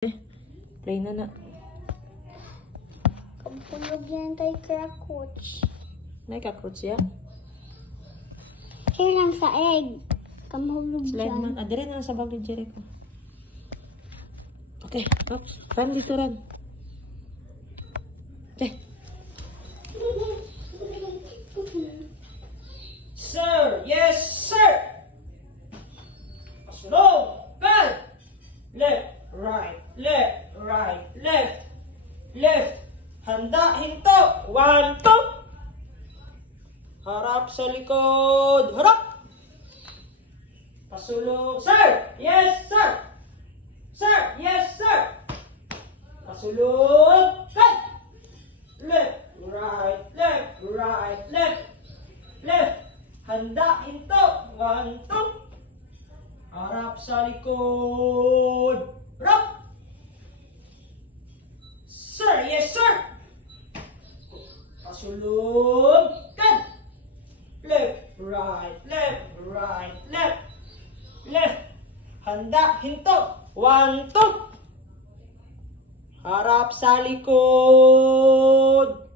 Play na na. Kampulog yan kay Krakouch. May cockroach yan? Kaya lang sa egg. Kamahulog Slide man. dyan. Dire na sa bag ni Jericho. Okay. Oops. Run dito, run. Okay. Sir! Yes, sir! Slow! Good! Left, right, left, right, left, left. Handa, hinto. 1, 2. Harap sa likod. Harap! Pasulong. Sir! Yes, sir! Sir! Yes, sir! Pasulong. Good! Left, right, left, right, left, left. Handa, hinto. 1, 2. Harap sa likod. Harap! Sir! Yes, sir! Pasulong. Good! Left, right, left, right, left, left. Handa, hinto. 1, 2. Harap sa likod.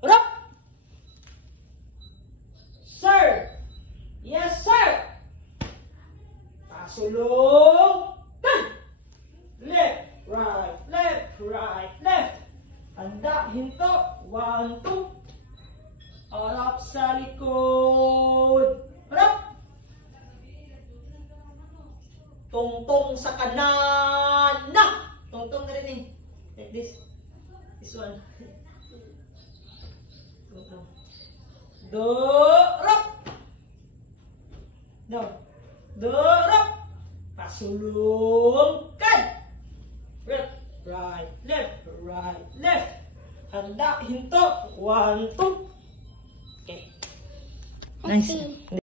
Harap! Sir! Yes, sir! Pasulong. Good! Left, right, left, right, left. Handa, hinto. 1, 2. Harap sa likod. Harap! Tungtong sa kanan. Na! Tungtong na rin eh. Like this. This one. Tungtong. Dorap! Down. Dorap! Pasulong. Good! Left, right, left, right, left. Handa, hinto. 1, 2. Okay. Nice.